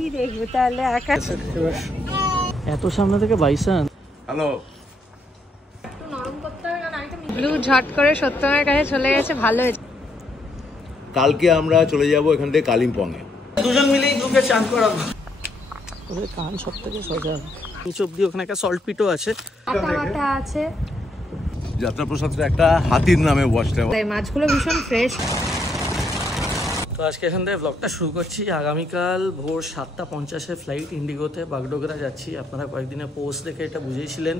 কি দেখবো তাহলে একা? এত সামনে থেকে বাইসান। হ্যালো, একটু নরম করতে হবে, কারণ আমি তো ব্লু ঝট করে সত্যমের কাছে চলে গেছে, ভালো হয়েছে। কালকে আমরা চলে যাব এখান থেকে কালিম্পংয়ে। দুজন মিলেই গ্রুপে চান করাবো। ওদের কান সব থেকে সোজা। নিচে অব্দি ওখানে একটা সল্ট পিটও আছে, আটা আছে। যাত্রাপ্রসাদটা একটা হাতির নামে ওয়াচটা। মাছগুলো ভীষণ ফ্রেশ। তো আজকে এখান থেকে ব্লগটা শুরু করছি। আগামীকাল ভোর 7:50 ফ্লাইট ইন্ডিগোতে বাগডোগরা যাচ্ছি। আপনারা কয়েকদিনের পোস্ট দেখে এটা বুঝেইছিলেন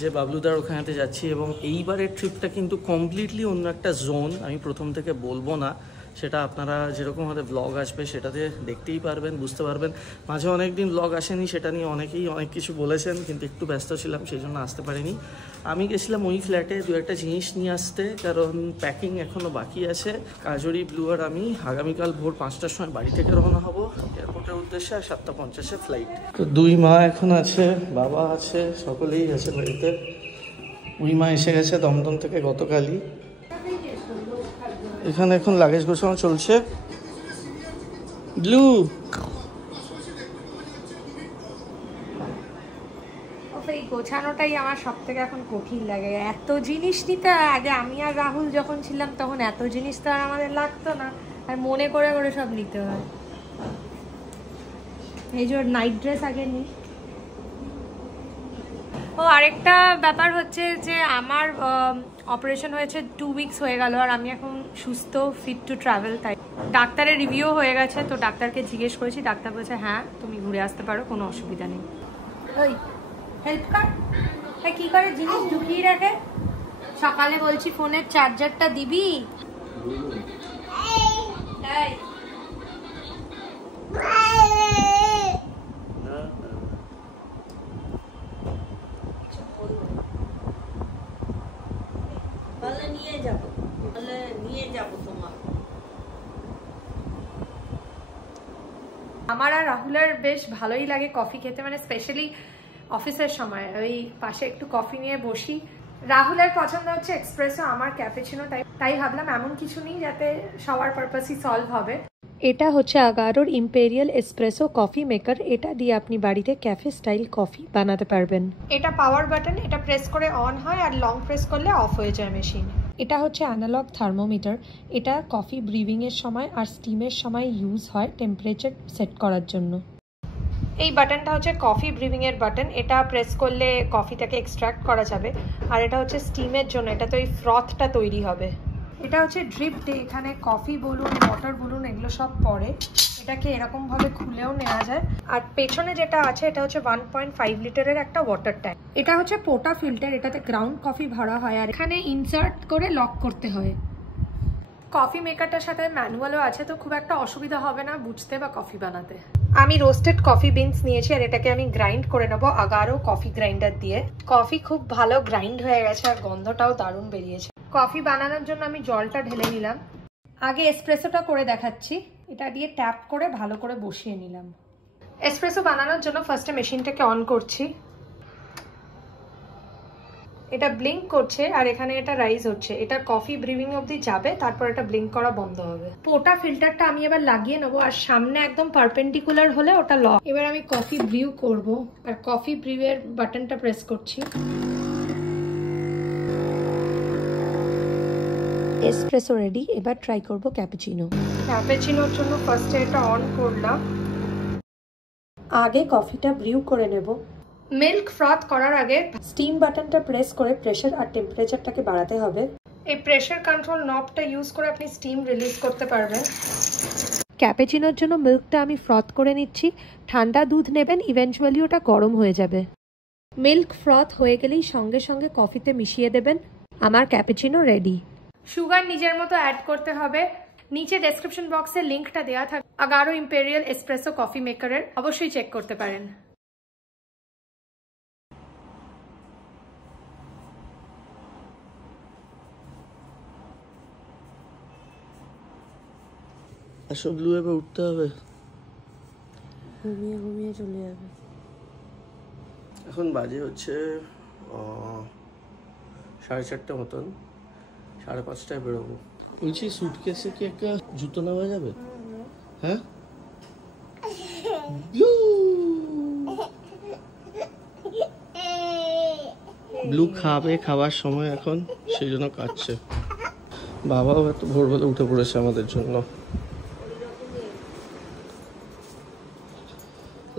যে বাবলুদার ওখানেতে যাচ্ছি, এবং এইবারের ট্রিপটা কিন্তু কমপ্লিটলি অন্য একটা জোন। আমি প্রথম থেকে বলবো না, সেটা আপনারা যেরকম আমাদের ব্লগ আসবে সেটাতে দেখতেই পারবেন, বুঝতে পারবেন। মাঝে অনেক দিন ব্লগ আসেনি, সেটা নিয়ে অনেকেই অনেক কিছু বলেছেন, কিন্তু একটু ব্যস্ত ছিলাম সেই জন্য আসতে পারিনি। আমি গেছিলাম ওই ফ্ল্যাটে দু একটা জিনিস নিয়ে আসতে, কারণ প্যাকিং এখনও বাকি আছে। কাজরি, ব্লু আর আমি আগামীকাল ভোর 5টার সময় বাড়ি থেকে রওনা হব এয়ারপোর্টের উদ্দেশ্যে, আর 7:50 ফ্লাইট। তো 2 মা এখন আছে, বাবা আছে, সকলেই আছে বাড়িতে। ওই মা এসে গেছে দমদম থেকে গতকালই। এখানে এখন লাগেজ গোছানো চলছে। ব্লু এই গোছানোটাই আমার সব থেকে এখন কঠিন লাগে। এত জিনিস নিতে, আগে আমি আর রাহুল যখন ছিলাম তখন এত জিনিস তো আর আমাদের লাগতো না, আর মনে করে করে সব নিতে হয়। এই যে নাইট ড্রেস আগে নিই। ও আরেকটা ব্যাপার হচ্ছে যে আমার অপারেশন হয়েছে 2 উইকস হয়ে গেল, আর আমি এখন সুস্থ, ফিট টু ট্রাভেল। তাই ডাক্তারের রিভিউ হয়ে গেছে, তো ডাক্তারকে জিজ্ঞেস করেছি, ডাক্তার বলছে হ্যাঁ তুমি ঘুরে আসতে পারো, কোনো অসুবিধা নেই। ওই হেল্প কর, হ্যাঁ কী করে জিনিস ঢুকিয়ে রাখে। সকালে বলছি ফোনের চার্জারটা দিবি। আমার আর রাহুলের বেশ ভালোই লাগে কফি খেতে, মানে স্পেশালি অফিসের সময় ওই পাশে একটু কফি নিয়ে বসি। রাহুলের পছন্দ হচ্ছে এক্সপ্রেসো, আমার ক্যাপুচিনো। তাই ভাবলাম এমন কিছু নেই যাতে সবার পারপাসই সলভ হবে। এটা হচ্ছে আগারোর ইম্পেরিয়াল এসপ্রেসো কফি মেকার। এটা দিয়ে আপনি বাড়িতে ক্যাফে স্টাইল কফি বানাতে পারবেন। এটা পাওয়ার বাটন, এটা প্রেস করে অন হয়, আর লং প্রেস করলে অফ হয়ে যায় মেশিন। এটা হচ্ছে অ্যানালগ থার্মোমিটার। এটা কফি ব্রিউইংয়ের সময় আর স্টিমের সময় ইউজ হয় টেম্পারেচার সেট করার জন্য। এই বাটনটা হচ্ছে কফি ব্রিউইংয়ের বাটন, এটা প্রেস করলে কফিটাকে এক্সট্র্যাক্ট করা যাবে। আর এটা হচ্ছে স্টিমের জন্য, এটাতে ওই ফ্রথটা তৈরি হবে। এটা হচ্ছে ড্রিপ ডে, এখানে কফি বলুন, ওয়াটার বলুন, এগুলো সব পড়ে। এটাকে এরকমভাবে খুলেও নেওয়া যায়। আর পেছনে যেটা আছে এটা হচ্ছে 1.5 লিটারের একটা ওয়াটার ট্যাঙ্ক। এটা হচ্ছে পোটা ফিল্টার, এটাতে গ্রাউন্ড কফি ভরা হয়, আর এখানে ইনসার্ট করে লক করতে হয়। কফি মেকারটার সাথে ম্যানুয়ালও আছে, তো খুব একটা অসুবিধা হবে না বুঝতে বা কফি বানাতে। আমি রোস্টেড কফি বিনস নিয়েছি, আর এটাকে আমি গ্রাইন্ড করে নেবো আগারো কফি গ্রাইন্ডার দিয়ে। কফি খুব ভালো গ্রাইন্ড হয়ে গেছে, আর গন্ধটাও দারুণ বেরিয়েছে। কফি বানানোর জন্য আমি জলটা ঢেলে নিলাম। আগে এসপ্রেসোটা করে দেখাচ্ছি। এটা দিয়ে ট্যাপ করে ভালো করে বসিয়ে নিলাম। এসপ্রেসো বানানোর জন্য ফার্স্টে মেশিনটাকে অন করছি। এটা ব্লিঙ্ক করছে, আর এখানে এটা রাইজ হচ্ছে। এটা কফি ব্রিউইং অবধি যাবে, তারপর এটা ব্লিঙ্ক করা বন্ধ হবে। পোটা ফিল্টারটা আমি এবার লাগিয়ে নেবো, আর সামনে একদম পারপেন্ডিকুলার হলে ওটা লক। এবার আমি কফি ব্রিউ করব, আর কফি ব্রিউয়ের বাটনটা প্রেস করছি। Espresso ready. এবার ট্রাই করব ক্যাপুচিনো। ক্যাপুচিনোর জন্য ফার্স্টে এটা অন করলাম। আগে কফিটা ব্রিউ করে নেব। মিল্ক ফ্রথ করার আগে স্টিম বাটনটা প্রেস করে প্রেসার আর টেম্পারেচারটাকে বাড়াতে হবে। এই প্রেসার কন্ট্রোল নবটা ইউজ করে আপনি স্টিম রিলিজ করতে পারবেন। ক্যাপুচিনোর জন্য মিল্কটা আমি ফ্রথ করে নিচ্ছি। ঠান্ডা দুধ নেবেন, ইভেন্চুয়ালি ওটা গরম হয়ে যাবে। মিল্ক ফ্রথ হয়ে গেলেই সঙ্গে সঙ্গে কফিতে মিশিয়ে দেবেন। আমার ক্যাপুচিনো রেডি। সুগার নিজের মতো অ্যাড করতে হবে। নিচে ডেসক্রিপশন বক্সে লিঙ্কটা দেওয়া থাকবে আগারো ইম্পেরিয়াল এসপ্রেসো কফি মেকারের, অবশ্যই চেক করতে পারেন। আসো ব্লু, এবার উঠতে হবে। ঘুমিয়ে ঘুমিয়ে চলে যাবে। এখন বাজে হচ্ছে 4:30 মতন। 5:30টায় বেরোবো। বলছি সুটকেসে কি একটা জুতো নেওয়া যাবে? হ্যাঁ ব্লু খাবে, খাবার সময় এখন, সেই জন্য কাটছে। বাবাও এত ভোরবেলা উঠে পড়েছে আমাদের জন্য।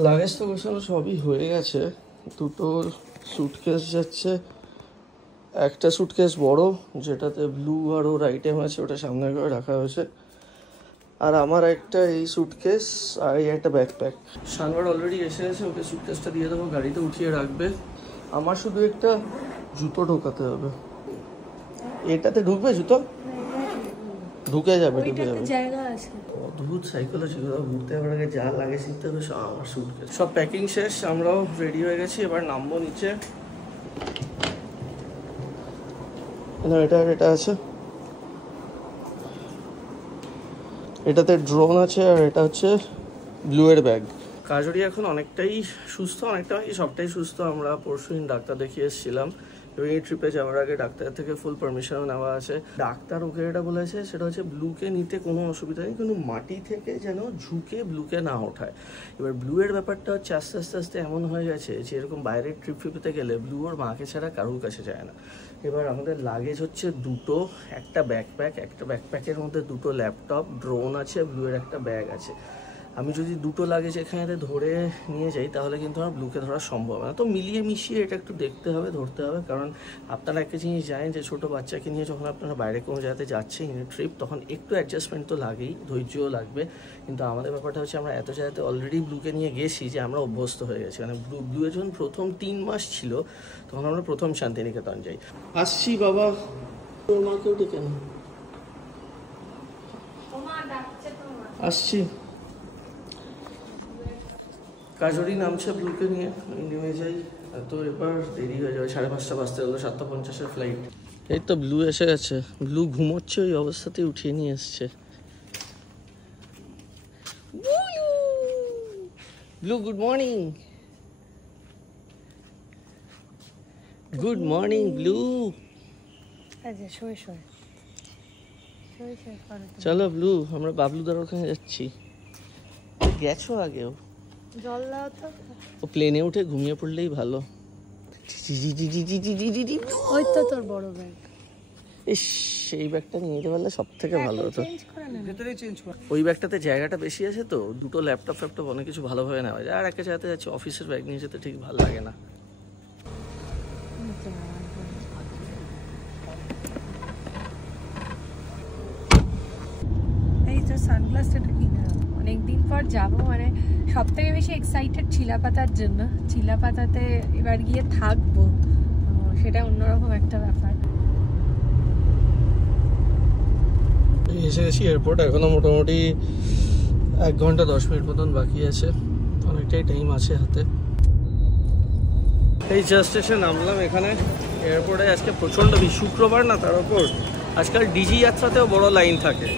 লাগেজ তো গোছানো সবই হয়ে গেছে। দুটো সুটকেস যাচ্ছে, একটা সুটকেস বড় যেটাতে ব্লু আর ওর আইটেম আছে, ওটা সামনে করে রাখা হয়েছে। আর আমার একটা এই সুটকেস আর এই একটা ব্যাকপ্যাক। সানবার অলরেডি এসে গেছে, ওকে সুটকেসটা দিয়ে দেবো, গাড়িতে উঠিয়ে রাখবে। আমার শুধু একটা জুতো ঢোকাতে হবে। এটাতে ঢুকবে জুতো? ঢুকে যাবে, ঢুকে যাবে। অদ্ভুত সাইকোলজি, ঘুরতে যাওয়ার আগে যা লাগে শিখতে হবে সব আমার সুটকেস। সব প্যাকিং শেষ, আমরাও রেডি হয়ে গেছি, এবার নামবো নিচে। এটা আছে, এটাতে ড্রোন আছে, আর এটা হচ্ছে ব্লু এর ব্যাগ। কাজরি এখন অনেকটাই সুস্থ, অনেকটা সবটাই সুস্থ। আমরা পরশুদিন ডাক্তার দেখিয়ে এসেছিলাম এবং এই ট্রিপে যাওয়ার আগে ডাক্তারের থেকে ফুল পারমিশনও নেওয়া আছে। ডাক্তার ওকে এটা বলেছে, সেটা হচ্ছে ব্লুকে নিতে কোনো অসুবিধা নেই, কিন্তু মাটি থেকে যেন ঝুঁকে ব্লুকে না ওঠায়। এবার ব্লু এর ব্যাপারটা হচ্ছে আস্তে আস্তে আস্তে এমন হয়ে গেছে যে এরকম বাইরের ট্রিপে গেলে ব্লু ওর মাকে ছাড়া কারোর কাছে যায় না। এবার আমাদের লাগেজ হচ্ছে দুটো, একটা ব্যাকপ্যাক, একটা ব্যাকপ্যাকের মধ্যে দুটো ল্যাপটপ, ড্রোন আছে, ব্লু এর একটা ব্যাগ আছে। আমি যদি দুটো লাগেজ এখানে ধরে নিয়ে যাই তাহলে কিন্তু আমার ব্লুকে ধরা সম্ভব না। তো মিলিয়ে মিশিয়ে এটা একটু দেখতে হবে, ধরতে হবে। কারণ আপনারা একটা জিনিস জানেন যে ছোটো বাচ্চাকে নিয়ে যখন আপনারা বাইরে কোনো জায়গাতে যাচ্ছেন ইন ট্রিপ, তখন একটু অ্যাডজাস্টমেন্ট তো লাগেই, ধৈর্যও লাগবে। কিন্তু আমাদের ব্যাপারটা হচ্ছে আমরা এত জায়গাতে অলরেডি ব্লুকে নিয়ে গেছি যে আমরা অভ্যস্ত হয়ে গেছি। মানে ব্লু যখন প্রথম 3 মাস ছিল তখন আমরা প্রথম শান্তিনিকেতন যাই। আসছি বাবা, তোর মাকেও ডেকে না, আসছি। কাজরি নামছে ব্লুকে নিয়ে, আমি নেমে যাই। তো এবার দেরি হয়ে যাবে, 5:30 বাজতে হলো, 7:50 ফ্লাইট। এই তো ব্লু এসে গেছে, ব্লু ঘুমোচ্ছে, ওই অবস্থাতেই উঠিয়ে নিয়ে এসছে। Blue good morning, good morning blue. চলো ব্লু, আমরা বাবলুদার ওখানে যাচ্ছি। গেছো আগেও? জল দাও তো। ও প্লেনে উঠে ঘুমিয়ে পড়লেই ভালো। ওই তো তোর বড় ব্যাগ। ইস, সেই ব্যাগটা নিয়ে যেতে পারলে সব থেকে ভালো হতো। ওই ব্যাগটাতে জায়গাটা বেশি আছে তো, দুটো ল্যাপটপ ফ্যাপটপ অনেক কিছু ভালোভাবে নেওয়া যায়। আর একটা জায়গাতে যাচ্ছে, অফিসের ব্যাগ নিয়ে যেতে ঠিক ভালো লাগে না। এই তো সানগ্লাসটা কিনে অনেকদিন পর যাবো, মানে সব থেকে বেশি এক্সাইটেড চিলাপাতার জন্য। চিলাপাতাতে এবার গিয়ে থাকবো, সেটা অন্যরকম একটা ব্যাপার। এসে গেছি এয়ারপোর্ট, এখনো মোটামুটি 1 ঘন্টা 10 মিনিট মতন বাকি আছে, অনেকটাই টাইম আছে হাতে। এই জাস্ট এসে নামলাম এখানে এয়ারপোর্টে। আজকে প্রচণ্ড শুক্রবার না, তার উপর আজকাল ডিজি যাত্রাতেও বড় লাইন থাকে।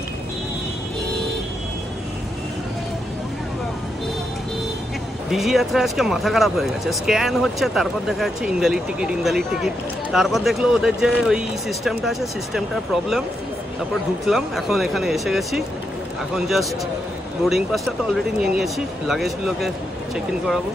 ডিজি যাত্রা আজকে মাথা খারাপ হয়ে গেছে। স্ক্যান হচ্ছে, তারপর দেখা যাচ্ছে ইনভ্যালিড টিকিট, তারপর দেখলো ওদের যে ওই সিস্টেমটা আছে, সিস্টেমটার প্রবলেম। তারপর ঢুকলাম, এখন এখানে এসে গেছি। এখন জাস্ট বোর্ডিং পাসটা তো অলরেডি নিয়ে নিয়েছি, লাগেজগুলোকে চেক ইন করাবো।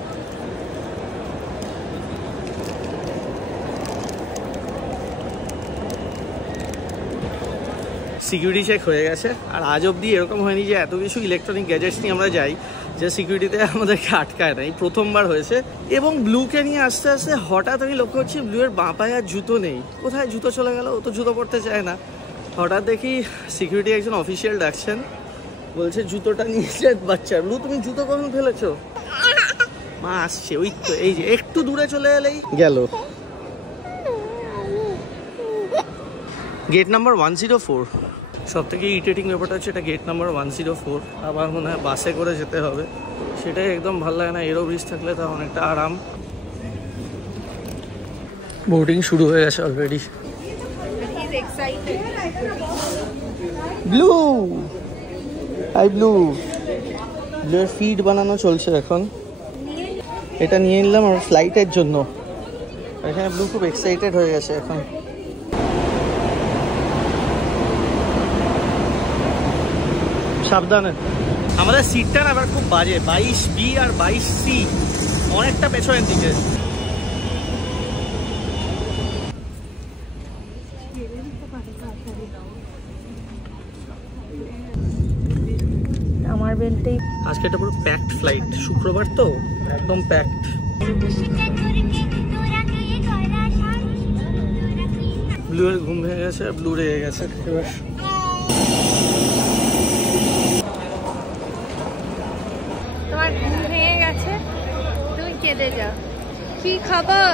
সিকিউরিটি চেক হয়ে গেছে, আর আজ অবধি এরকম হয়নি যে এত কিছু ইলেকট্রনিক গ্যাজেটস নিয়ে আমরা যাই যে সিকিউরিটিতে আমাদেরকে আটকায় না। এই প্রথমবার হয়েছে। এবং ব্লুকে নিয়ে আস্তে আস্তে হঠাৎ আমি লক্ষ্য করছি ব্লুয়ের বাঁ পায়ে আর জুতো নেই। কোথায় জুতো চলে গেল? ও তো জুতো পরতে চায় না। হঠাৎ দেখি সিকিউরিটি একজন অফিসিয়াল ডাকছেন, বলছে জুতোটা নিয়ে যায় বাচ্চার। ব্লু তুমি জুতো কখন ফেলেছো? মা আসছে, ওই তো এই যে একটু দূরে চলে এলেই গেল। Gate number 104। সব থেকে ইরিটেটিং ব্যাপারটা হচ্ছে এটা গেট নাম্বার 104। আবার মনে হয় বাসে করে যেতে হবে, সেটাই একদম ভালো লাগে না। এরো ব্রিজ থাকলে তা অনেকটা আরাম। বোর্ডিং শুরু হয়ে গেছে অলরেডি। Blue, hi blue. ব্লুয়ের ফিড বানানো চলছে এখন। এটা নিয়ে নিলাম আমার ফ্লাইটের জন্য। এখানে ব্লু খুব এক্সাইটেড হয়ে গেছে এখন। সাবধানে। আমাদের সিটটা না আবার খুব বাজে, 22B আর 22C, অনেকটা পেছনের দিকে। আমার বেল্টেই আজকে এটা পুরো প্যাকড ফ্লাইট, শুক্রবার তো একদম প্যাকড। ব্লু এর ঘুম ভেঙে গেছে, ব্লু রেগে গেছে। এবার তোমার ঘুম ভেঙে গেছে, তুমি কেঁদে যাও। কি খবর?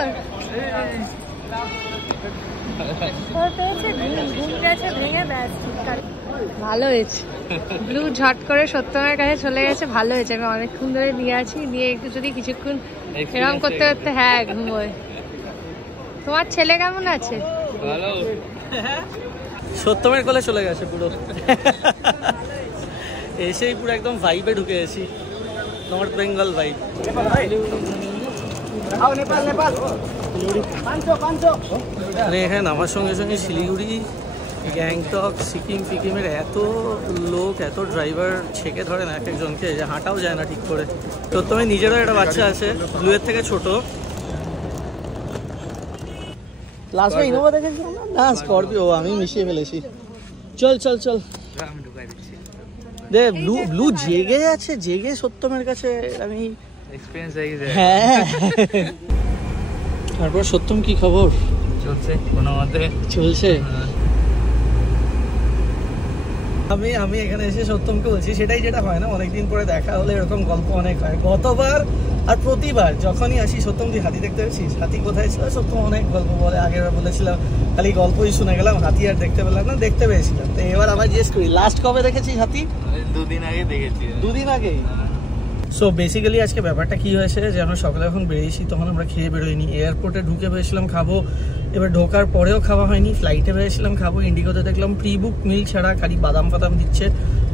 ঘুম গেছে ভেঙে, ব্যাস ঠিকঠাক। ভালো হয়েছে, ব্লু ঝট করে সত্যমের কাছে চলে গেছে, ভালো হয়েছে। আমি অনেকক্ষণ ধরে নিয়ে আছি, নিয়ে একটু যদি কিছুক্ষণ এরকম করতে করতে হ্যাঁ ঘুমোয়। তোমার ছেলে কেমন আছে? ভালো, সত্যমের কোলে চলে গেছে পুরো। এসেই পুরো একদম ভাইবে ঢুকে গেছি, নর্থ বেঙ্গল ভাইব। মানে এখানে নামার সঙ্গে সঙ্গে শিলিগুড়ি, গ্যাংটক, সিকিম ফিকিমের এত লোক, এত ড্রাইভার ছেঁকে ধরেন এক একজনকে, যে হাঁটাও যায় না ঠিক করে। সত্যমের নিজেরও একটা বাচ্চা আছে, ব্লুয়ের থেকে ছোট। লাস্টে ইনোভা দেখেছিলাম না, স্করপিও আমি মিশিয়ে ফেলেছি। চল চল চল দে, ব্লু জেগে আছে, জেগে সত্যমের কাছে আমি এক্সপেরিয়েন্স হয়ে গেছে। হ্যাঁ, তারপর সত্যম কি খবর? চলছে কোনো মতে চলছে। আমি এখানে এসে সত্যমকে বলছি সেটাই, যেটা হয় না অনেকদিন পরে দেখা হলে এরকম গল্প অনেক হয়। গতবার আর প্রতিবার যখনই আসি সত্যম তুই হাতি দেখতে পেয়েছিস, হাতি কোথায় ছিল, সত্যম অনেক গল্প বলে। আগের বলেছিলাম খালি গল্পই শুনে গেলাম, হাতি আর দেখতে পেলাম না, দেখতে পেয়েছিলাম। তো এবার আবার জিজ্ঞেস করি, লাস্ট কবে দেখেছিস হাতি? 2 দিন আগে দেখেছি। 2 দিন আগেই। সো বেসিক্যালি আজকে ব্যাপারটা কি হয়েছে, যে আমরা সকালে যখন বেরিয়েছি তখন আমরা খেয়ে বেরোইনি। এয়ারপোর্টে ঢুকে পেয়েছিলাম খাবো, এবার ঢোকার পরেও খাওয়া হয়নি। ফ্লাইটে পেয়েছিলাম খাবো, ইন্ডিগোতে দেখলাম প্রি বুক মিল ছাড়া খালি বাদাম ফাদাম দিচ্ছে,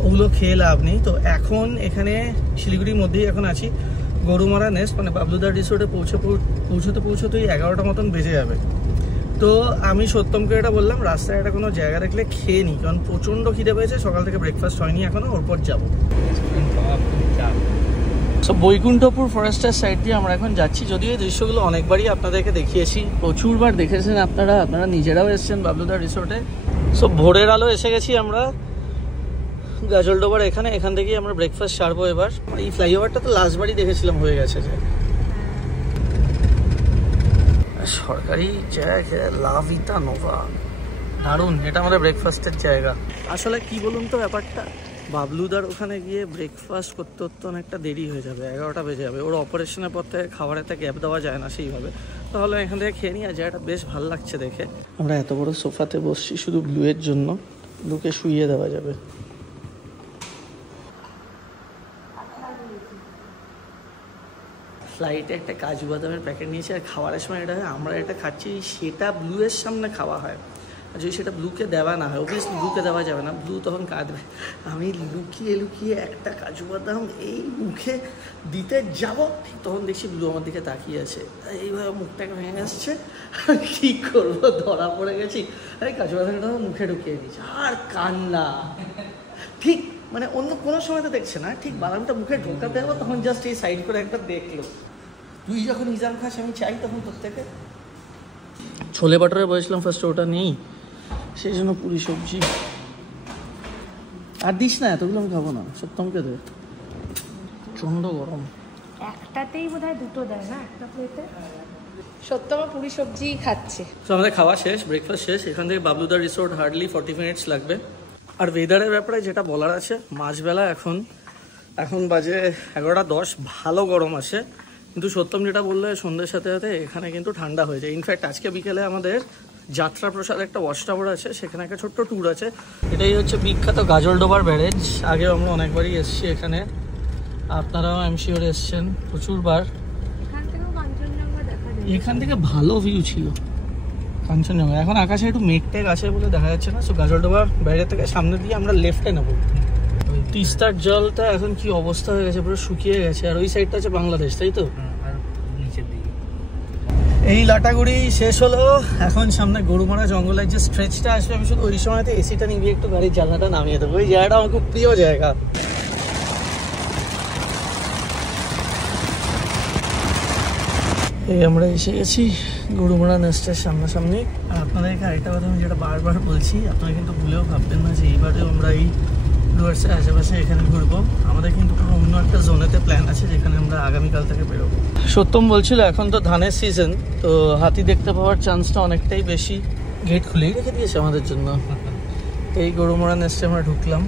ওগুলো খেয়ে লাভ নেই। তো এখন এখানে শিলিগুড়ির মধ্যেই এখন আছি, গরুমারা নেস্ট, মানে বাবলুদার রিসোর্টে পৌঁছতেই 11টা মতন বেজে যাবে। তো আমি সত্যমকে এটা বললাম, রাস্তায় একটা কোনো জায়গা দেখলে খেয়ে নিই, কারণ প্রচণ্ড খিদে পেয়েছে, সকাল থেকে ব্রেকফাস্ট হয়নি এখনো, ওর পর যাবো। সো বৈকুণ্ঠপুর ফরেস্টের সাইড দিয়ে আমরা এখন যাচ্ছি। যদিও এই দৃশ্যগুলো অনেকবারই আপনাদেরকে দেখিয়েছি, প্রচুরবার দেখেছেন আপনারা নিজেরাও এসেছেন বাবলুদার রিসোর্টে। সো ভোরের আলো এসে গেছি আমরা গাজলডোবার এখান থেকেই আমরা ব্রেকফাস্ট সারবো। এবার এই ফ্লাইওভারটা তো লাস্টবারই দেখেছিলাম হয়ে গেছে, যে সরকারি জায়গা লা ভিতা নোভা, দারুণ। এটা আমাদের ব্রেকফাস্টের জায়গা। আসলে কি বলুন তো ব্যাপারটা, বাবলুদার ওখানে গিয়ে ব্রেকফাস্ট করতে অনেকটা দেরি হয়ে যাবে, 11টা বেজে যাবে। ওর অপারেশনের পর থেকে খাবারের একটা গ্যাপ দেওয়া যায় না সেইভাবে। তাহলে এখান থেকে খেয়ে নিয়ে জায়গাটা বেশ ভালো লাগছে দেখে। আমরা এত বড় সোফাতে বসছি শুধু ব্লুয়ের জন্য, ব্লুকে শুইয়ে দেওয়া যাবে। ফ্লাইটে একটা কাজু বাদামের প্যাকেট নিয়েছি, আর খাওয়ারের সময় এটা আমরা এটা খাচ্ছি, সেটা ব্লুয়ের সামনে খাওয়া হয়। আর যদি সেটা ব্লুকে দেওয়া না হয়, অবভিয়াসলি ব্লুকে দেওয়া যাবে না, ব্লু তখন কাঁদবে। আমি লুকিয়ে একটা কাজু বাদাম এই মুখে দিতে যাব, ঠিক তখন দেখছি ব্লু আমার দিকে তাকিয়ে আছে, এইভাবে মুখটাকে ভেঙে আসছে। কী করবো, ধরা পড়ে গেছি। এই কাজু বাদামটা মুখে ঢুকিয়ে দিয়েছি, আর কান্না। ঠিক মানে অন্য কোনো সময় তো দেখছে না, ঠিক বাদামটা মুখে ঢোকাতে যাবো তখন জাস্ট এই সাইড করে একবার দেখলো। তুই যখন নিজাম খাস আমি চাই তখন তোর থেকে। ছোলে বাটারে বলেছিলাম ফার্স্টে, ওটা নেই, সেই জন্য পুরি সবজি। আর দিস না, এতগুলো আমি খাবো না, সত্যমকে দে, প্রচণ্ড গরম। একটাতেই বোধহয় 2টো দেয় না একটা প্লেটে। সত্যমা পুরি সবজি খাচ্ছে। তো আমাদের খাওয়া শেষ, ব্রেকফাস্ট শেষ। এখান থেকে বাবলুদার রিসোর্ট হার্ডলি 40 মিনিটস লাগবে। আর ওয়েদারের ব্যাপারে যেটা বলার আছে, মাঝবেলা এখন বাজে 11:10, ভালো গরম আসে, কিন্তু সত্যম যেটা বললে সন্ধ্যের সাথে সাথে এখানে কিন্তু ঠান্ডা হয়ে যায়। ইনফ্যাক্ট আজকে বিকেলে আমাদের যাত্রা প্রসাদ একটা ওয়াচ টাওয়ার আছে, সেখানে একটা ছোট্ট ট্যুর আছে। এটাই হচ্ছে বিখ্যাত গাজলডোবার ব্যারেজ। আগেও আমরা অনেকবারই এসেছি এখানে, আপনারাও আই এম শিওর এসছেন প্রচুরবার। এখান থেকে ভালো ভিউ ছিল কাঞ্চনজঙ্ঘা। এখন আকাশে একটু মেঘটেক আছে বলে দেখা যাচ্ছে না। সো গাজলডোবা বাইরে থেকে সামনে দিয়ে আমরা লেফটে নেবো। তিস্তার জলটা এখন কি অবস্থা হয়ে গেছে, পুরো শুকিয়ে গেছে। আর ওই সাইডটা হচ্ছে বাংলাদেশ, তাই তো? নিচের দিকে এই লাটাগুড়ি শেষ হলো, এখন সামনে গরুমারা জঙ্গলের যে স্ট্রেচটা আসবে, আমি শুধু ওই সময়তে এসিটা নিয়ে একটু গাড়ির জানলাটা নামিয়ে দেবো। ওই জায়গাটা আমার খুব প্রিয় জায়গা। এই আমরা এসে গেছি গরুমারা নেস্টের সামনাসামনি। আর আপনাদেরকে আরেকটা কথা আমি যেটা বারবার বলছি, আপনারা কিন্তু ভুলেও ভাববেন না যে এইবারেও আমরা এই ডুয়ার্সের আশেপাশে এখানে ঘুরবো। আমাদের কিন্তু পুরো অন্য একটা জোনেতে প্ল্যান আছে যেখানে আমরা আগামীকাল থেকে বেরোবো। সত্যম বলছিল এখন তো ধানের সিজন, তো হাতি দেখতে পাওয়ার চান্সটা অনেকটাই বেশি। গেট খুলেই রেখে দিয়েছে আমাদের জন্য। এই গরুমারা নেস্টে আমরা ঢুকলাম।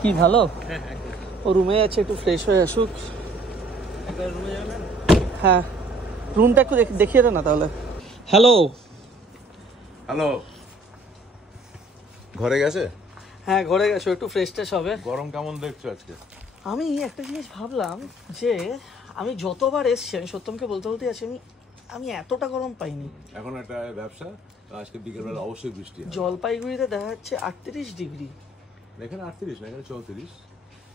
কি ভালো, ও রুমে আছে, একটু ফ্রেশ হয়ে আসুক। হ্যাঁ, রুমটা একটু দেখিয়ে দেন না তাহলে। হ্যালো হ্যালো, ঘরে গেছে? হ্যাঁ ঘরে গেছো, একটু ফ্রেশ ট্রেশ হবে। গরম কেমন দেখছো আজকে? আমি একটা জিনিস ভাবলাম যে আমি যতবার এসছি, আমি সত্যমকে বলতে আছি, আমি এতটা গরম পাইনি। এখন একটা ব্যবসা, আজকে বিকেলবেলা অবশ্যই বৃষ্টি হবে। জলপাইগুড়িতে দেখা যাচ্ছে 38 ডিগ্রি, এখানে 38 না, এখানে 34।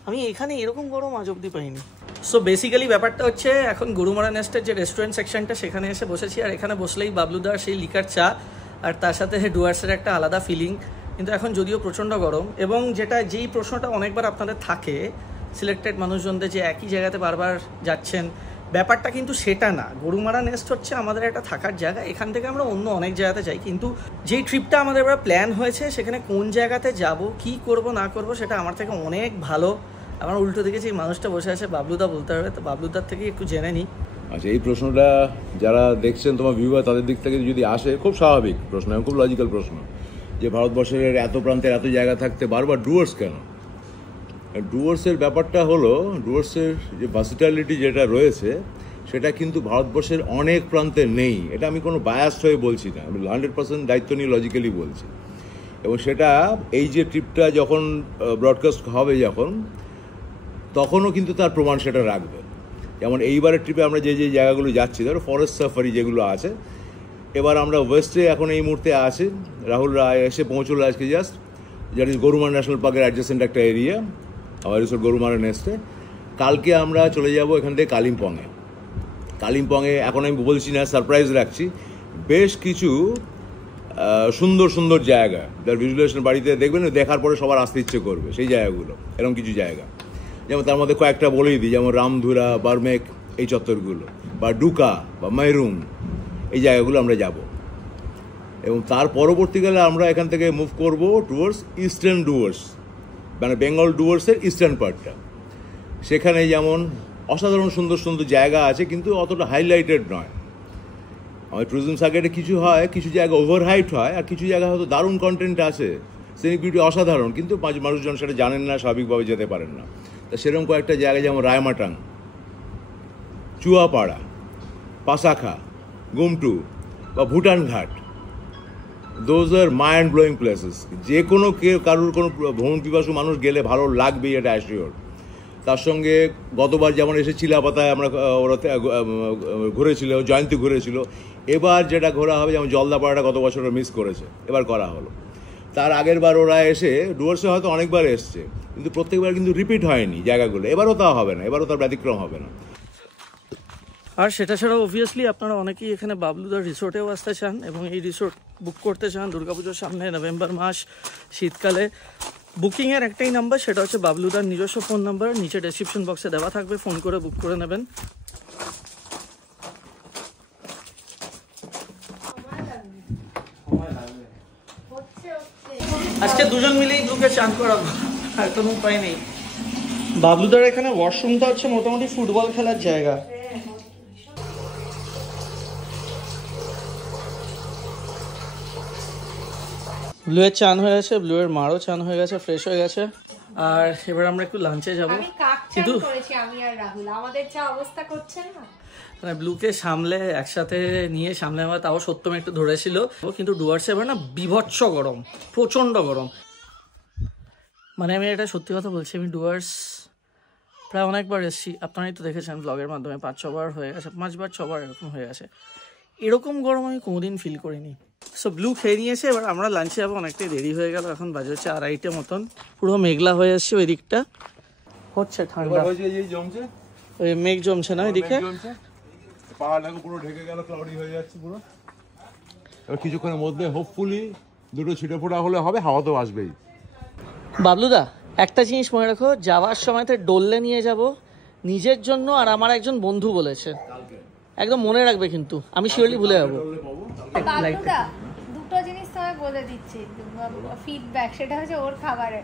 আমি এখানে এরকম গরম আজ অব্দি পাইনি। সো বেসিক্যালি ব্যাপারটা হচ্ছে এখন গরুমারা নেস্টের যে রেস্টুরেন্ট সেকশনটা সেখানে এসে বসেছি। আর এখানে বসলেই বাবলুদার সেই লিকার চা আর তার সাথে ডুয়ার্সের একটা আলাদা ফিলিং। কিন্তু এখন যদিও প্রচণ্ড গরম, এবং যেই প্রশ্নটা অনেকবার আপনাদের থাকে সিলেক্টেড মানুষজনদের যে একই জায়গাতে বারবার যাচ্ছেন, ব্যাপারটা কিন্তু সেটা না। গরুমারা নেস্ট হচ্ছে আমাদের একটা থাকার জায়গা, এখান থেকে আমরা অন্য অনেক জায়গাতে যাই। কিন্তু যেই ট্রিপটা আমাদের এবার প্ল্যান হয়েছে সেখানে কোন জায়গাতে যাব, কি করব না করব, সেটা আমার থেকে অনেক ভালো। আমার উল্টো দেখেছি মানুষটা বসে আছে, বাবলুদা বলতে হবে, তো বাবলুদার থেকে একটু জেনে নিই। আচ্ছা, এই প্রশ্নটা যারা দেখছেন তোমার ভিউয়ার তাদের দিক থেকে যদি আসে, খুব স্বাভাবিক প্রশ্ন এবং খুব লজিক্যাল প্রশ্ন, যে ভারতবর্ষের এত প্রান্তের এত জায়গা থাকতে বারবার ডুয়ার্স কেন? ডুয়ার্সের ব্যাপারটা হলো, ডুয়ার্সের যে ভার্সিটালিটি যেটা রয়েছে সেটা কিন্তু ভারতবর্ষের অনেক প্রান্তে নেই। এটা আমি কোনো বায়াসড হয়ে বলছি না, আমি 100% দায়িত্ব নিয়ে লজিক্যালি বলছি। এবং সেটা এই যে ট্রিপটা যখন ব্রডকাস্ট হবে যখন, তখনও কিন্তু তার প্রমাণ সেটা রাখবে। যেমন এইবারের ট্রিপে আমরা যে জায়গাগুলো যাচ্ছি, ধরো ফরেস্ট সাফারি যেগুলো আছে, এবার আমরা ওয়েস্টে এখন এই মুহূর্তে আছি। রাহুল রায় এসে পৌঁছলো আজকে just, that is Gorumara national পার্কের অ্যাডজেসেন্ট একটা এরিয়া, আমার রিসোর্ট গরুমারা নেস্টে। কালকে আমরা চলে যাব এখান থেকে কালিম্পংয়ে। এখন আমি বলছি না, সারপ্রাইজ রাখছি। বেশ কিছু সুন্দর সুন্দর জায়গা, যার ভিজুয়ালেশন বাড়িতে দেখবেন, দেখার পরে সবার আসতে ইচ্ছে করবে সেই জায়গাগুলো। এরকম কিছু জায়গা, যেমন তার মধ্যে কয়েকটা বলেই দিই, যেমন রামধুরা, বার্মেক, এই চত্বরগুলো, বা ডুকা বা মাইরুং, এই জায়গাগুলো আমরা যাব। এবং তার পরবর্তীকালে আমরা এখান থেকে মুভ করব টুয়ার্ডস ইস্টার্ন ডুয়ার্স, মানে বেঙ্গল ডুয়ার্সের ইস্টার্ন পার্টটা। সেখানে যেমন অসাধারণ সুন্দর সুন্দর জায়গা আছে, কিন্তু অতটা হাইলাইটেড নয়। আমাদের ট্যুরিজম সার্কিটে কিছু হয়, কিছু জায়গা ওভারহাইট হয়, আর কিছু জায়গা হয়তো দারুণ কন্টেন্ট আছে, সিনিক বিউটি অসাধারণ, কিন্তু মানুষজন সেটা জানেন না, স্বাভাবিকভাবে যেতে পারেন না। তা সেরকম কয়েকটা জায়গা, যেমন রায়মাটাং, চুয়াপাড়া, পাসাখা, গুমটু বা ভুটান ঘাট, those are mind blowing places. যে কোনো কারোর কোনো ভ্রমণ পিপাসু মানুষ গেলে ভালো লাগবেই, এটা অ্যাসিওর। তার সঙ্গে গতবার যেমন এসে চিলাপাতায় আমরা ওরা ঘুরেছিল, জয়ন্তী ঘুরেছিল। এবার যেটা ঘোরা হবে, যেমন জলদাপাড়াটা গত বছর মিস করেছে, এবার করা হলো। তার আগের বার ওরা এসে ডুয়ার্সে হয়তো অনেকবার এসছে, কিন্তু প্রত্যেকবার কিন্তু রিপিট হয়নি জায়গাগুলো। এবারও তা হবে না, এবারও তার ব্যতিক্রম হবে না। আর সেটা ছাড়াও অবভিয়াসলি আপনারা অনেকেই এখানে বাবলুদার রিসোর্টেও আসতে চান এবং এই রিসোর্ট বুক করতে চান দুর্গাপুজোর সামনে, নভেম্বর মাস, শীতকালে। বুকিংয়ের একটাই নাম্বার, সেটা হচ্ছে বাবলুদার নিজস্ব ফোন নাম্বার, নিচে ডেসক্রিপশন বক্সে দেওয়া থাকবে, ফোন করে বুক করে নেবেন। আজকে দুজন মিলেই গ্রুপে চান করাবো, আর কোনো উপায় নেই। বাবলুদার এখানে ওয়াশরুমটা হচ্ছে মোটামুটি ফুটবল খেলার জায়গা। ব্লুয়ের চান হয়ে গেছে, ব্লুয়ের মারও চান হয়ে গেছে, ফ্রেশ হয়ে গেছে। আর এবার আমরা একটু লাঞ্চে যাবো। কিন্তু আমি আর রাহুল আমাদের যা অবস্থা করছে না, মানে ব্লুকে সামলে একসাথে নিয়ে সামলে আমার, তাও সত্যম একটু ধরেছিল। কিন্তু ডুয়ার্সে এবার না বিভৎস গরম, প্রচণ্ড গরম। মানে আমি এটা সত্যি কথা বলছি, আমি ডুয়ার্স প্রায় অনেকবার এসেছি, আপনারাই তো দেখেছেন ব্লগের মাধ্যমে, 5-6 বার হয়ে গেছে, 5 বার 6 বার এরকম হয়ে গেছে। এরকম গরম আমি কোনোদিন ফিল করিনি। সো ব্লু খেয়ে নিয়েছে, এবার আমরা লাঞ্চে যাবো, অনেকটাই দেরি হয়ে গেল, এখন বাজে হচ্ছে 2:30 মতন। পুরো মেঘলা হয়ে আসছে ওই দিকটা, হচ্ছে ঠান্ডা, ওই মেঘ জমছে না ওইদিকে, পাহাড়টাকে পুরো ঢেকে গেল, ক্লাউডি হয়ে যাচ্ছে পুরো। এবার কিছুক্ষণের মধ্যে হোপফুলি দুটো ছিটে ফোটা হলে হবে, হাওয়া তো আসবেই। বাবলুদা একটা জিনিস মনে রাখো, যাওয়ার সময়তে ডললে নিয়ে যাব নিজের জন্য, আর আমার একজন বন্ধু বলেছে একদম মনে রাখবে কিন্তু, আমি শিওরলি ভুলে যাবো। বাবলুদা দুটো জিনিস তোমায় বলে দিচ্ছি ফিডব্যাক, সেটা হচ্ছে ওর খাবারে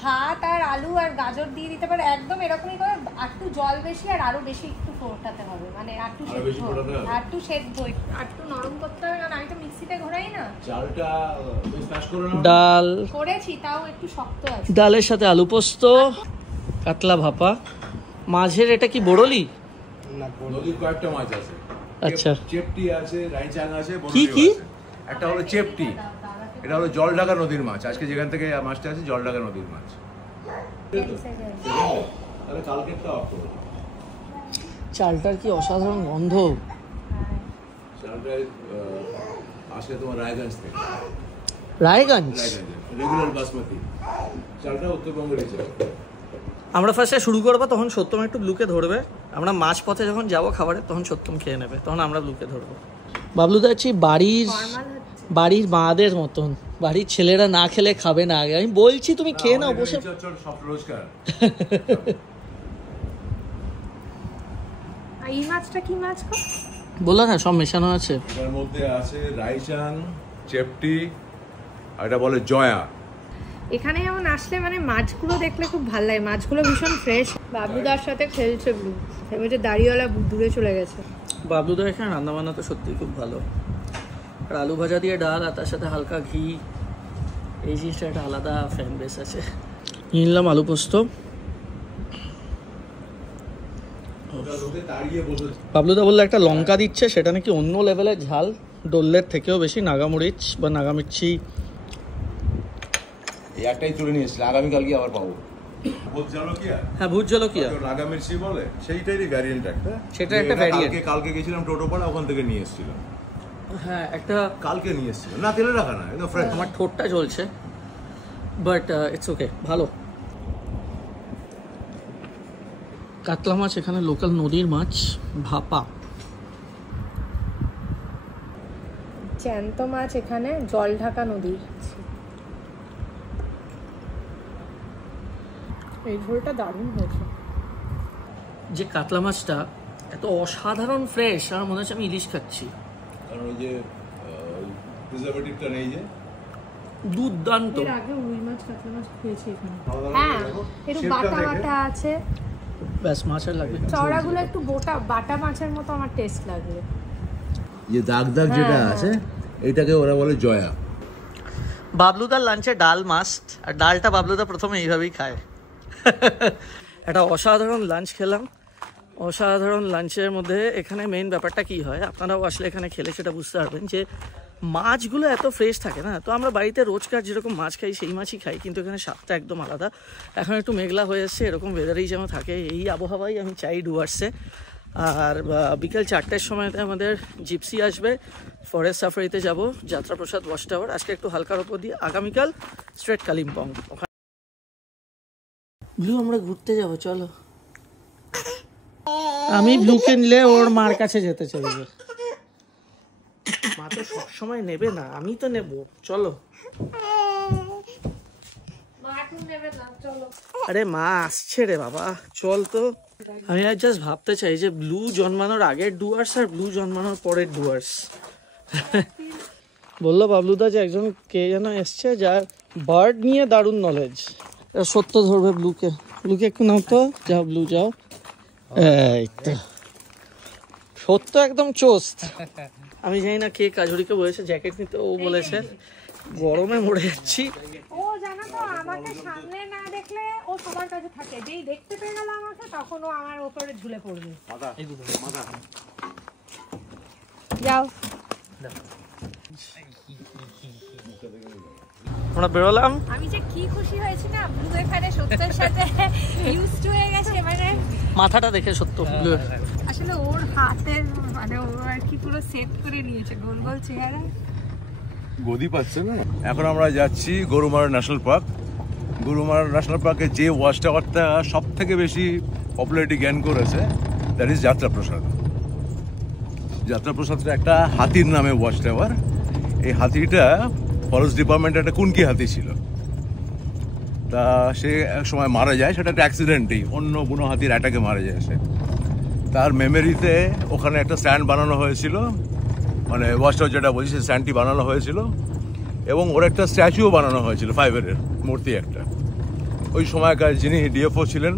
ভাত আর আলু আর গাজর দিয়ে দিতে পারে একদম এরকমই করে, একটু জল বেশি আর আরো বেশি একটু ফোটাতে হবে, মানে একটু সেদ্ধ একটু নরম করতে হবে, কারণ আমি তো মিক্সিতে ঘোরাই না। চালটা স্ম্যাশ করে নাও। ডাল করেছি, তাও একটু শক্ত আছে। ডালের সাথে আলু পোস্ত, কাতলা ভাপা, মাঝের এটা কি বড়লি? নদীর কয়েকটা মাছ আছে। আচ্ছা, চেপটি আছে, রাইচাং আছে, কি কি? একটা হলো চেপটি, এটা হলো জলঢাকা নদীর মাছ। আজকে যেখান থেকে মাছটা আছে জলঢাকা নদীর মাছ। তাহলে কালকেরটা অফ করো। চালটার কি অসাধারণ গন্ধ। চালটা আসলে তোমার রায়গঞ্জ থেকে। রায়গঞ্জ রেগুলার বাসমতি চালটা উত্তরবঙ্গের চাল। আমরা ফার্স্টে শুরু করবো, তখন সত্যম একটু ব্লুকে ধরবে। আমরা মাছ পথে যখন যাবো খাবারে, তখন সত্যম খেয়ে নেবে, তখন আমরা ব্লুকে ধরবো। বাবলুদা হচ্ছে বাড়ির মাদের মতন, বাড়ির ছেলেরা না খেলে খাবে না। আগে আমি বলছি তুমি খেয়ে নাও বসে। এই মাছটা কি মাছ গো? বললো না সব মেশানো আছে। এর মধ্যে আছে রাইচাং, চেপটি, আর এটা বলে জয়া। এখানে যেমন আসলে মানে মাছগুলো দেখলে খুব ভালো লাগে, মাছগুলো ভীষণ ফ্রেশ। বাবলুদার সাথে খেলছে ব্লু, যে দাড়িওয়ালা দূরে চলে গেছে। বাবলুদার এখানে রান্না বান্না তো সত্যিই খুব ভালো। আর আলু ভাজা দিয়ে ডাল, আর তার সাথে হালকা ঘি, এই জিনিসটা একটা আলাদা ফ্যান বেস আছে। নিলাম আলু পোস্ত। বাবলুদা বললো একটা লঙ্কা দিচ্ছে, সেটা নাকি অন্য লেভেলের ঝাল, ডোলের থেকেও বেশি। নাগামরিচ বা নাগামির্চি এই একটাই তুলে নিয়ে এসেছিল, আগামীকাল কি আবার পাবো। ভূত জলকিয়া, হ্যাঁ ভূত জলকিয়া, নাগামির্চি বলে, সেইটারই ভ্যারিয়েন্ট একটা। সেটা একটা ভ্যারিয়েন্ট। কালকে গেছিলাম টোটোপাড়া, ওখান থেকে নিয়ে এসেছিলাম। হ্যাঁ একটা কালকে নিয়ে এসেছিলাম, না তেলে রাখা না, একদম ফ্রেশ। আমার ঠোঁটটা জ্বলছে, বাট ইটস ওকে, ভালো। কাতলা মাছ এখানে লোকাল নদীর মাছ, ভাপা। জ্যান্ত মাছ এখানে জলঢাকা নদীর। এই ঝোলটা দারুণ হয়েছে। যে কাতলা মাছটা এত অসাধারণ ফ্রেশ, আমার মনে হচ্ছে আমি ইলিশ খাচ্ছি। কারণ ওই যে প্রিজারভেটিভটা নেই, যে দুর্দান্ত। এর আগে রুই মাছ কাতলা মাছ খেয়েছি এখানে। হ্যাঁ, একটু বাটা বাটা আছে, ব্যাস মাছের লাগবে। চওড়াগুলো একটু বাটা মাছের মতো আমার টেস্ট লাগবে। যে দাগ দাগ যেটা আছে, এটাকে ওরা বলে জয়া। বাবলুদার লাঞ্চে ডাল মাস্ট, আর ডালটা বাবলুদা প্রথমে এইভাবেই খায়। একটা অসাধারণ লাঞ্চ খেলাম। অসাধারণ লাঞ্চের মধ্যে এখানে মেইন ব্যাপারটা কি হয়, আপনারাও আসলে এখানে খেলে সেটা বুঝতে পারবেন, যে মাছগুলো এত ফ্রেশ থাকে না। তো আমরা বাড়িতে রোজকার যেরকম মাছ খাই সেই মাছই খাই, কিন্তু এখানে স্বাদটা একদম আলাদা। এখন একটু মেঘলা হয়ে এসছে, এরকম ওয়েদারেই যেন থাকে, এই আবহাওয়াই আমি চাই ডুয়ার্সে। আর বিকেল 4টের সময়তে আমাদের জিপসি আসবে, ফরেস্ট সাফারিতে যাব, যাত্রাপ্রসাদ ওয়াচ টাওয়ার। আজকে একটু হালকার ওপর দিয়ে, আগামীকাল স্ট্রেট কালিম্পং। ব্লু আমরা ঘুরতে যাব, চলো। আমি ব্লুকে নিলে ওর মার কাছে যেতে চাইবে। মা তো সবসময় নেবে না, আমি তো নেব, চলো। আরে মা আসছে রে বাবা, চল তো। আমি আর জাস্ট ভাবতে চাই যে ব্লু জন্মানোর আগের ডুয়ার্স আর ব্লু জন্মানোর পরের ডুয়ার্স। বললো বাবলুদা যে একজন কে যেন এসছে যার বার্ড নিয়ে দারুণ নলেজ। সত্য ধরবে ব্লুকে, ব্লুকে একটু নাও তো, যাও ব্লু যাও। এই তো সত্য একদম চোস্ত। আমি জানি না কে কাজুরিকে বলেছে জ্যাকেট নিতে, ও বলেছে গরমে মরে যাচ্ছি। ও জানো তো, আমাকে সামনে না দেখলে ও সবার কাছে থাকে, যেই দেখতে পেয়ে গেল আমাকে, তখন ও আমার উপরে ঝুলে পড়বে। যাও, আমরা বেরোলাম। আমি যে কি খুশি হয়েছি না, ব্লু এখানে সত্যের সাথে ইউজড হয়ে গেছে। মানে মাথাটা দেখে সত্য ব্লু আসলে ওর হাতের মানে ও আর কি পুরো সেট করে নিয়েছে, গোল গোল চেহারা, গদি পাচ্ছে না। এখন আমরা যাচ্ছি Gorumara national park. Gorumara national পার্কে যে ওয়াচ টাওয়ারটা সব থেকে বেশি পপুলারিটি গেইন করেছে, দ্যাট ইজ যাত্রাপ্রসাদ। যাত্রাপ্রসাদটা একটা হাতির নামে ওয়াচ টাওয়ার। এই হাতিটা ফরেস্ট ডিপার্টমেন্টের একটা কুনকি হাতি ছিল, তা সে এক সময় মারা যায়। সেটা একটা অ্যাক্সিডেন্টেই, অন্য বুনো হাতির অ্যাটাকে মারা যায় সে। তার মেমোরিতে ওখানে একটা স্ট্যান্ড বানানো হয়েছিল, মানে ওয়াচ টাওয়ার যেটা বলছি সেই স্ট্যান্ডটি বানানো হয়েছিল, এবং ওর একটা স্ট্যাচুও বানানো হয়েছিল ফাইবারের মূর্তি একটা। ওই সময়কার যিনি ডিএফও ছিলেন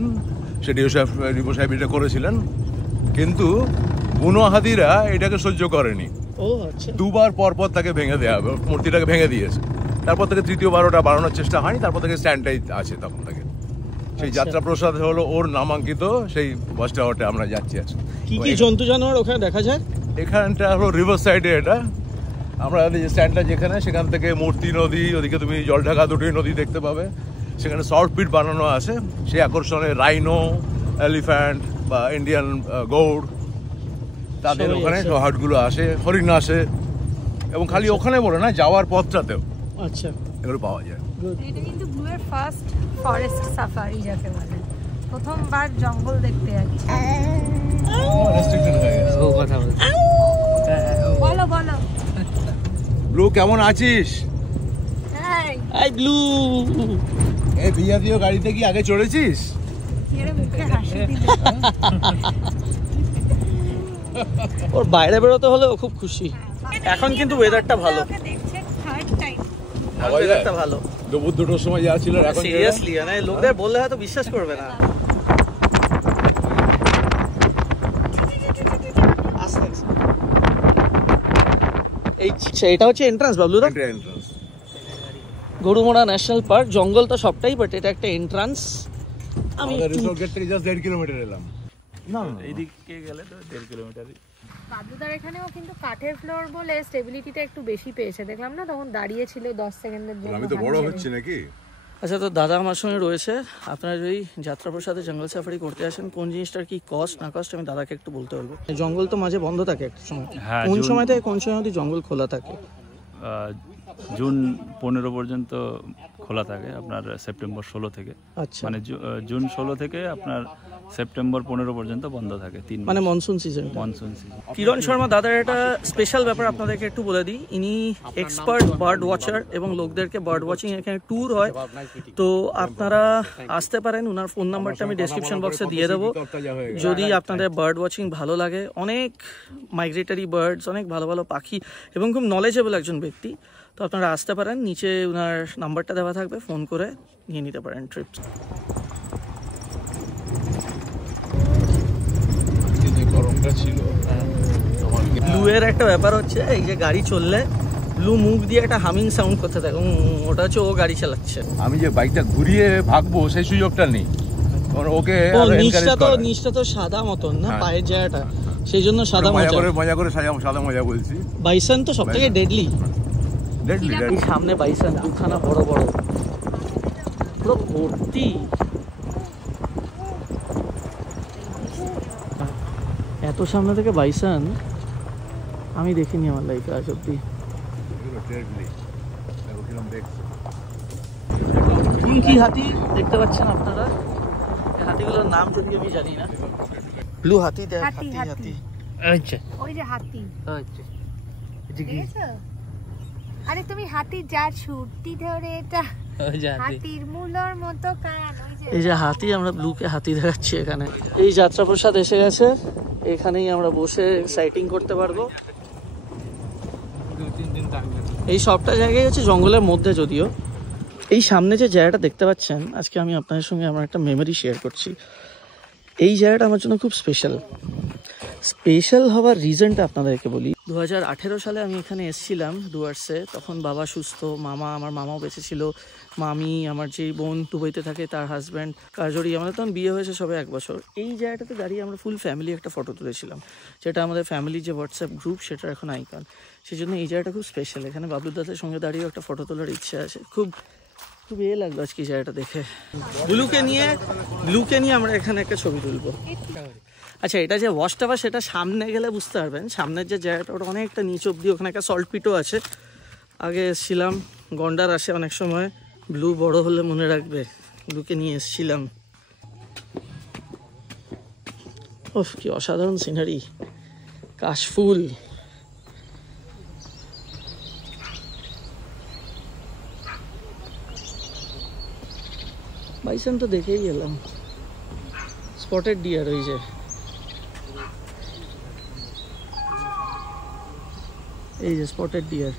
সে ডিও সাহেব এটা করেছিলেন, কিন্তু বুনো হাতিরা এটাকে সহ্য করেনি। দুবার পর তাকে ভেঙে দেওয়া হবে, মূর্তিটাকে ভেঙে দিয়েছে। তারপর থেকে তৃতীয়বার ওটা বানানোর চেষ্টা হয়নি, তারপর থেকে স্ট্যান্ডটাই আছে তখন থেকে। সেই যাত্রা প্রসাদ হলো ওর নামাঙ্কিত সেই বাস টাওয়ারটা আমরা যাচ্ছি আজকে। কি কি জন্তু জানোয়ার ওখানে দেখা যায়? এখানটা হলো রিভার সাইডে, এটা আমরা যে স্ট্যান্ডটা যেখানে, সেখান থেকে মূর্তি নদী, ওদিকে তুমি জলঢাকা দুটোই নদী দেখতে পাবে। সেখানে সল্ট পিট বানানো আছে, সেই আকর্ষণে রাইনো, এলিফ্যান্ট বা ইন্ডিয়ান গৌড়, তাদের ওখানে হাটগুলো আসে, হরিণ আসে, এবং খালি ওখানে বলে না, যাওয়ার পথটাতেও আচ্ছা এগুলো পাওয়া যায়। এটা কিন্তু ব্লু এর ফার্স্ট ফরেস্ট সাফারি যাকে বলে, প্রথমবার জঙ্গল দেখতে যাচ্ছি। বলো বলো ব্লু কেমন আছিস? এই ব্লু, এই বিজাতীয় গাড়িতে কি আগে চড়েছিস? ওর বাইরে বেরোতে হলে ও খুব খুশি। এখন কিন্তু ওয়েদারটা ভালো, ওয়েদারটা ভালো। দুপুর দুটোর সময় যা ছিল, এখন সিরিয়াসলি মানে লোকদের বললে হয়তো বিশ্বাস করবে না। এটা হচ্ছে এন্ট্রান্স বাবলুদা, গরুমোড়া ন্যাশনাল পার্ক। জঙ্গল তো সবটাই, বাট এটা একটা এন্ট্রান্স। আমি রিসোর্ট গেট থেকে জাস্ট 1.5 কিলোমিটার এলাম। না এইদিকে গেলে তো 1.5 কিলোমিটারই। বাবলুদার এখানেও কিন্তু কাঠের ফ্লোর বলে স্টেবিলিটিটা একটু বেশি পেয়েছে, দেখলাম না তখন দাঁড়িয়ে ছিল 10 সেকেন্ডের জন্য। আমি তো বড় হচ্ছে নাকি? আচ্ছা, তো দাদা আমার সঙ্গে রয়েছে। আপনারা যদি যাত্রাপ্রসাদে জঙ্গল সাফারি করতে আসেন, কোন জিনিসটার কি কস্ট না কস্ট আমি দাদাকে একটু বলতে পারবো। জঙ্গল তো মাঝে বন্ধ থাকে একটা সময়, কোন সময় থেকে কোন সময় অবধি জঙ্গল খোলা থাকে? জুন 15 পর্যন্ত খোলা থাকে, আপনার সেপ্টেম্বর 16 থেকে। আচ্ছা, মানে জুন 16 থেকে আপনার সেপ্টেম্বর 15 পর্যন্ত বন্ধ থাকে, 3 মাস। মানে monsoon season. Monsoon season. Kiran Sharma দাদার একটা স্পেশাল ব্যাপার আপনাদেরকে একটু বলে দিই। ইনি এক্সপার্ট বার্ড ওয়াচার, এবং লোকদেরকে বার্ড ওয়াচিং এখানে ট্যুর হয়, তো আপনারা আসতে পারেন। ওনার ফোন নাম্বারটা আমি ডেসক্রিপশন বক্সে দিয়ে দেবো। যদি আপনাদের বার্ড ওয়াচিং ভালো লাগে, অনেক মাইগ্রেটারি বার্ডস, অনেক ভালো ভালো পাখি, এবং খুব নলেজেবল একজন ব্যক্তি, তো আপনারা আসতে পারেন। নিচে ওনার নাম্বারটা দেওয়া থাকবে, ফোন করে নিয়ে নিতে পারেন ট্রিপ। ব্লু এর একটা ব্যাপার হচ্ছে, এই যে গাড়ি চললে ব্লু মুখ দিয়ে একটা হামিং সাউন্ড করতে থাকে, ওটা হচ্ছে ও গাড়ি চালাচ্ছে। আমি যে বাইকটা ঘুরিয়ে ভাগবো সেই সুযোগটা নেই, ওকে নিচটা তো সাদা মতন না, পায়ের জায়গাটা, সেই জন্য সাদা মজা করে সাদা মজা বলছি। বাইসন তো সব থেকে ডেডলি। সামনে বাইসন দুখানা বড় বড়, পুরো ভর্তি। এত সামনে থেকে বাইসন আমি দেখিনি আমার লাইফে আজ অব্দি। কি হাতি দেখতে পাচ্ছেন আপনারা? হাতিগুলোর নাম যদি আমি জানি না। ব্লু হাতি, দেখ হাতি হাতি। আচ্ছা, ওই যে হাতি। আচ্ছা, দেখেছো? আরে তুমি হাতি যা ছুটি ধরে, এটা হাতির মূলর মতো কান। এই যে হাতি, আমরা ব্লুকে হাতি দেখাচ্ছি এখানে। এই যাত্রাপ্রসাদ এসে গেছে, এখানেই আমরা বসে সাইটিং করতে পারবো। এই সবটা জায়গায় হচ্ছে জঙ্গলের মধ্যে, যদিও এই সামনে যে জায়গাটা দেখতে পাচ্ছেন, আজকে আমি আপনাদের সঙ্গে আমার একটা মেমোরি শেয়ার করছি। এই জায়গাটা আমার জন্য খুব স্পেশাল হওয়ার রিজনটা আপনাদেরকে বলি। 2018 সালে আমি এখানে এসেছিলাম ডুয়ার্সে, তখন বাবা সুস্থ, আমার মামাও বেঁচে ছিল, মামি, আমার যেই বোন দুবাইতে থাকে তার হাজব্যান্ড, কাজরি, আমাদের তখন বিয়ে হয়েছে সবে 1 বছর। এই জায়গাটাতে দাঁড়িয়ে আমরা ফুল ফ্যামিলি একটা ফটো তুলেছিলাম, যেটা আমাদের ফ্যামিলি যে হোয়াটসঅ্যাপ গ্রুপ সেটা এখন আইকন। সেই জন্য এই জায়গাটা খুব স্পেশাল। এখানে বাবলুদাদের সঙ্গে দাঁড়িয়ে একটা ফটো তোলার ইচ্ছা আছে। খুব লাগলো আজকে জায়গাটা দেখে। ব্লুকে নিয়ে আমরা এখানে একটা ছবি তুলবো। আচ্ছা, এটা যে ওয়াশ টাওয়ার, সেটা সামনে গেলে বুঝতে পারবেন। সামনের যে জায়গাটা ওটা অনেকটা নিচ অব্দি, ওখানে একটা সল্ট পিটও আছে। আগে এসেছিলাম, গন্ডার আসে অনেক সময়। ব্লু বড় হলে মনে রাখবে, ব্লুকে নিয়ে এসেছিলাম। ওফ, কি অসাধারণ সিনারি, কাশফুল। বাইসন তো দেখেই গেলাম, স্পটেড ডিয়ার ওই যে। এই যে স্পটেড ডিয়ার।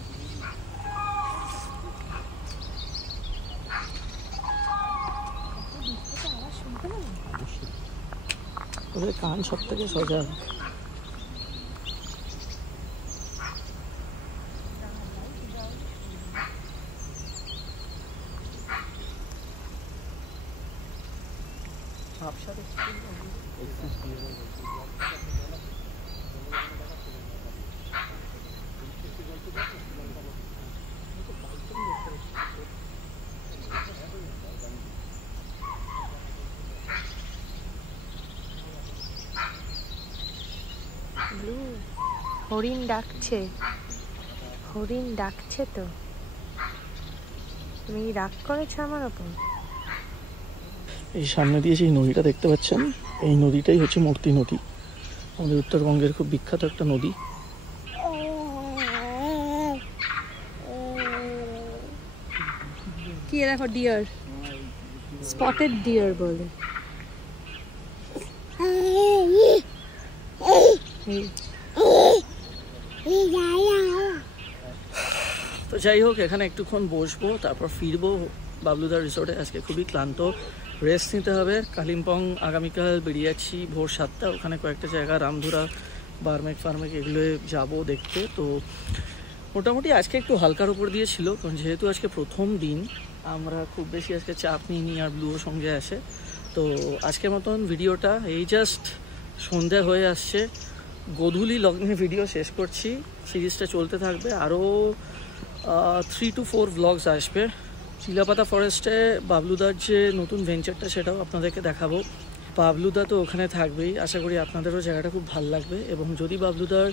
ওদের কান সব থেকে সোজা। হরিণ ডাকছে, হরিণ ডাকছে তো। তুমি রাগ করেছো আমার ওপর? এই সামনে দিয়ে যে নদীটা দেখতে পাচ্ছেন, এই নদীটাই হচ্ছে মূর্তি নদী, আমাদের উত্তরবঙ্গের খুব বিখ্যাত একটা নদী। কি দেখো, ডিয়ার, স্পটেড ডিয়ার বলে। তো যাই হোক, এখানে একটুক্ষণ বসবো, তারপর ফিরবো বাবলুদার রিসোর্টে। আজকে খুবই ক্লান্ত, রেস্ট নিতে হবে। কালিম্পং আগামীকাল বেরিয়ে যাচ্ছি ভোর 7টা। ওখানে কয়েকটা জায়গা, রামধুরা, বার্মেক ফার্মেক, এগুলো যাব দেখতে। তো মোটামুটি আজকে একটু হালকার উপর দিয়ে ছিল, কারণ যেহেতু আজকে প্রথম দিন, আমরা খুব বেশি আজকে চাপ নিইনি, আর ব্লুও সঙ্গে আসে। তো আজকের মতন ভিডিওটা এই জাস্ট সন্ধ্যা হয়ে আসছে, গোধূলি লগ্নে ভিডিও শেষ করছি। সিরিজটা চলতে থাকবে, আরও 3 to 4 ব্লগস আসবে। চিলাপাতা ফরেস্টে বাবলুদার যে নতুন ভেঞ্চারটা, সেটাও আপনাদেরকে দেখাবো। বাবলুদা তো ওখানে থাকবেই, আশা করি আপনাদেরও জায়গাটা খুব ভালো লাগবে। এবং যদি বাবলুদার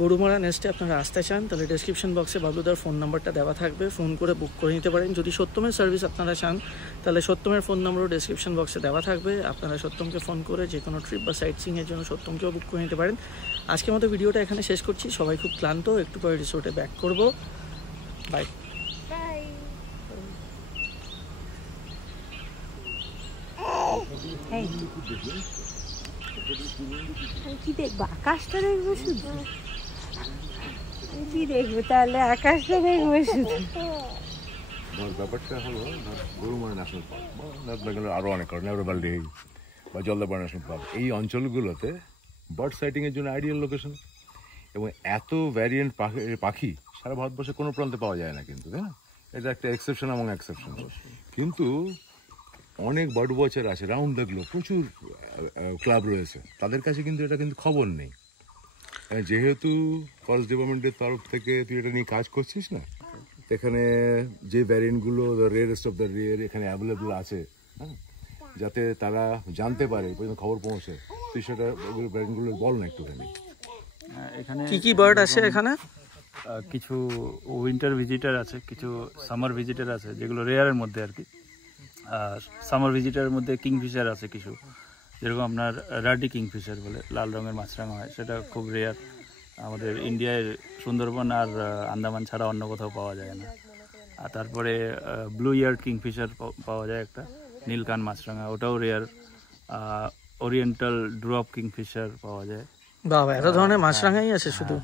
গরুমারা নেস্টে আপনারা আসতে চান, তাহলে ডেসক্রিপশন বক্সে বাবলুদার ফোন নাম্বারটা দেওয়া থাকবে, ফোন করে বুক করে নিতে পারেন। যদি সত্যমের সার্ভিস আপনারা চান, তাহলে সত্যমের ফোন নাম্বারও ডেসক্রিপশন বক্সে দেওয়া থাকবে, আপনারা সত্যমকে ফোন করে যে কোনো ট্রিপ বা সাইট সিইংয়ের জন্য সত্যমকেও বুক করে নিতে পারেন। আজকের মতো ভিডিওটা এখানে শেষ করছি, সবাই খুব ক্লান্ত, একটু পরে রিসোর্টে ব্যাক করব। বাই। কি দেখবো? আকাশটা দেখবো শুধু? কি দেখবো তাহলে? আকাশটা দেখবো শুধু? ব্যাপারটা হলো, গরুমারা ন্যাশনাল পার্ক বা নর্থ বেঙ্গলের আরও অনেক, নেওড়াবালি বা জলদাপাড়া ন্যাশনাল পার্ক, এই অঞ্চলগুলোতে বার্ড সাইটিংয়ের জন্য আইডিয়াল লোকেশন। এবং এত ভ্যারিয়েন্ট পাখি সারা ভারতবর্ষে কোনো প্রান্তে পাওয়া যায় না কিন্তু, তাই না? এটা একটা এক্সেপশন এবং এক্সেপশন। কিন্তু অনেক বার্ড ওয়াচার আছে রাউন্ড দ্য গ্লোব, প্রচুর ক্লাব রয়েছে, তাদের কাছে কিন্তু এটা কিন্তু খবর নেই। যেহেতু ফরেস্ট ডিপার্টমেন্টের তরফ থেকে তুই এটা নিয়ে কাজ করছিস না, এখানে যে ভ্যারিয়েন্টগুলো রেয়ারেস্ট অফ দ্য রেয়ার এখানে অ্যাভেলেবল আছে, হ্যাঁ, যাতে তারা জানতে পারে, খবর পৌঁছে, তুই সেটা ভ্যারিয়েন্টগুলো বল না একটুখানি। এখানে কি কি বার্ড আছে এখানে? কিছু উইন্টার ভিজিটার আছে, কিছু সামার ভিজিটার আছে, যেগুলো রেয়ারের মধ্যে আর কি। আর সামার ভিজিটারের মধ্যে কিংফিশার আছে কিছু, যেরকম আপনার রাডি কিংফিশার বলে, লাল রঙের মাছরাঙা হয়, সেটা খুব রেয়ার। আমাদের ইন্ডিয়ায় সুন্দরবন আর আন্দামান ছাড়া অন্য কোথাও পাওয়া যায় না। আর তারপরে ব্লু ইয়ার্ড কিংফিশার পাওয়া যায় একটা, নীলকান মাছরাঙা, ওটাও রেয়ার। ওরিয়েন্টাল ড্রপ কিংফিশার পাওয়া যায়। বাবা, এত ধরনের মাছরাঙাই আছে শুধু?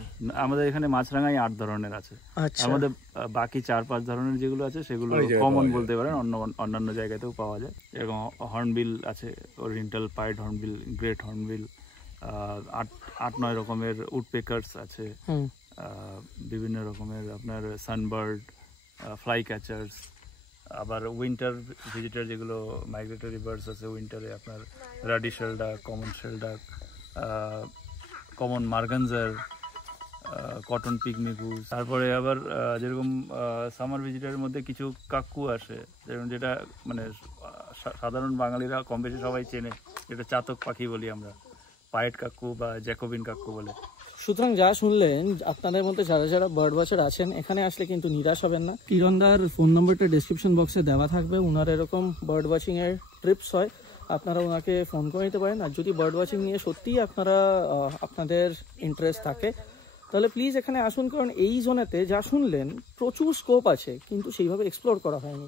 আমাদের এখানে মাছরাঙাই 8 ধরনের আছে। আচ্ছা। আমাদের বাকি 4-5 ধরনের যেগুলো আছে সেগুলো কমন বলতে পারেন, অন্যান্য জায়গাতেও পাওয়া যায়। এরকম হর্নবিল আছে, oriental pied hornbill, great hornbill, 8-9 রকমের উডপেকার্স আছে, বিভিন্ন রকমের আপনার সানবার্ড, ফ্লাই ক্যাচার্স। আবার উইন্টার ভিজিটার যেগুলো মাইগ্রেটরি বার্ডস আছে, উইন্টারে আপনার ruddy shelduck, common shelduck, common merganser, cotton pygmy goose. তারপরে আবার যেরকম সামার ভিজিটারের মধ্যে কিছু কাক্কু আসে, যেটা মানে সাধারণ বাঙালিরা কম বেশি সবাই চেনে, যেটা চাতক পাখি বলি আমরা, পায়েট কাক্কু বা জ্যাকোবিন কাক্কু বলে। সুতরাং যা শুনলেন, আপনাদের মধ্যে যারা যারা বার্ড ওয়াচার আছেন, এখানে আসলে কিন্তু নিরাশ হবেন না। কিরণদার ফোন নাম্বারটা ডেসক্রিপশন বক্সে দেওয়া থাকবে। ওনার এরকম বার্ড ওয়াচিং এর ট্রিপস হয়, আপনারা ওনাকে ফোন করে নিতে পারেন। আর যদি বার্ড ওয়াচিং নিয়ে সত্যিই আপনাদের ইন্টারেস্ট থাকে, তাহলে প্লিজ এখানে আসুন, কারণ এই জোনেতে যা শুনলেন প্রচুর স্কোপ আছে, কিন্তু সেইভাবে এক্সপ্লোর করা হয়নি।